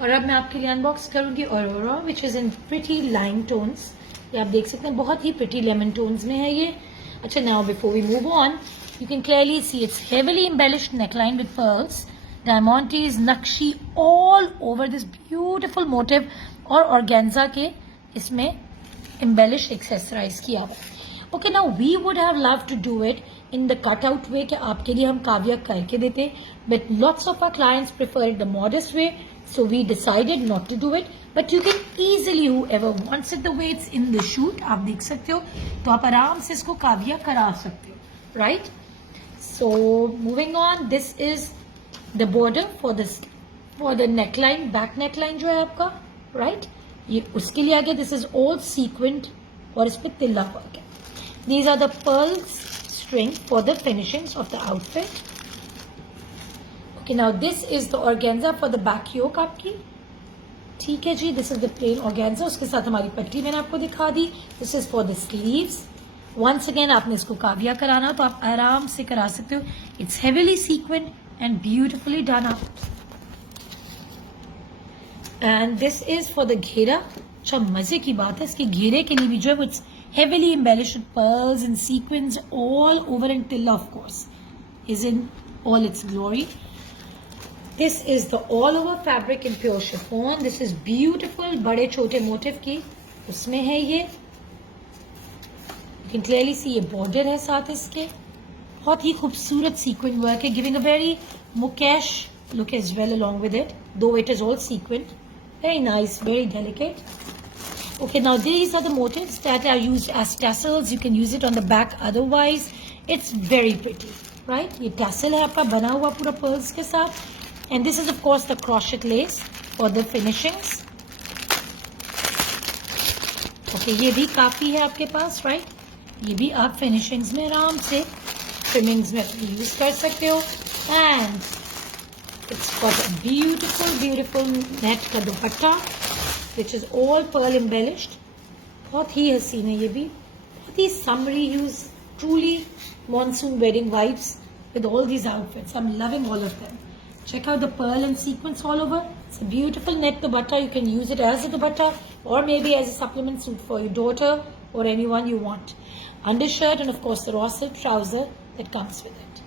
और अब मैं आपके लिए अनबॉक्स करूंगी Aurora, which is in pretty lime tones. ये आप देख सकते हैं बहुत ही प्रिटी लेमन टोन्स में है ये। अच्छा, now before we move on, you can clearly see it's heavily embellished neckline with pearls, diamantes, nakshi all over this beautiful motif और organza के इसमें embellish accessorize किया हुआ। Okay, now we would have loved to do it in the cutout way कि आपके लिए हम काव्या करके देते, but lots of our clients prefer it the modest way, so we decided not to do it. But you can easily, whoever wants it the way it's in the shoot, आप देख सकते हो, तो आप आराम से इसको काव्या करा सकते हो, right? So moving on, this is the border for the neckline, back neckline जो है आपका, right? ये उसके लिए आगे this is all sequined और इस पे तिल्ला वर्क है. These are the pearls string for the finishings of the outfit. Okay, now this is the organza for the back yoke आपकी. ठीक है जी, this is the plain organza. उसके साथ हमारी पट्टी मैंने आपको दिखा दी. This is for the sleeves. Once again, आपने इसको काव्या कराना तो आप आराम से करा सकते हो. It's heavily sequined and beautifully done up. And this is for the घेरा. अच्छा, मजे की बात है, इसके घेरे के लिए भी जो है it's heavily embellished with pearls and sequins all over, and tilla of course is in all its glory. This is the all over fabric in pure chiffon. This is beautiful. बड़े छोटे मोटिव की उसमें है ये. You can clearly see ये border है साथ इसके. बहुत ही खूबसूरत sequin work है, giving a very mukesh look as well along with it, though it is all sequined. Very nice, very delicate. Okay, now these are the motifs that are used as tassels. You can use it on the back otherwise. It's very pretty, right? ये tassel है आपका बना हुआ पूरा pearls के साथ. And this is of course the crochet lace for the finishings. Okay, ये भी काफी है आपके पास, right? ये भी आप फिनिशिंग्स में आराम से ट्रिमिंग्स में यूज कर सकते हो. And it's got a beautiful net का dupatta which is all pearl embellished. बहुत ही हसीन है ये भी, बहुत ही summery hues, truly monsoon wedding vibes with all these outfits. I'm loving all of them. Check out the pearl and sequins all over. It's a beautiful net dupatta. You can use it as a dupatta or maybe as a supplement suit for your daughter or anyone you want. Undershirt and of course the raw silk trouser that comes with it.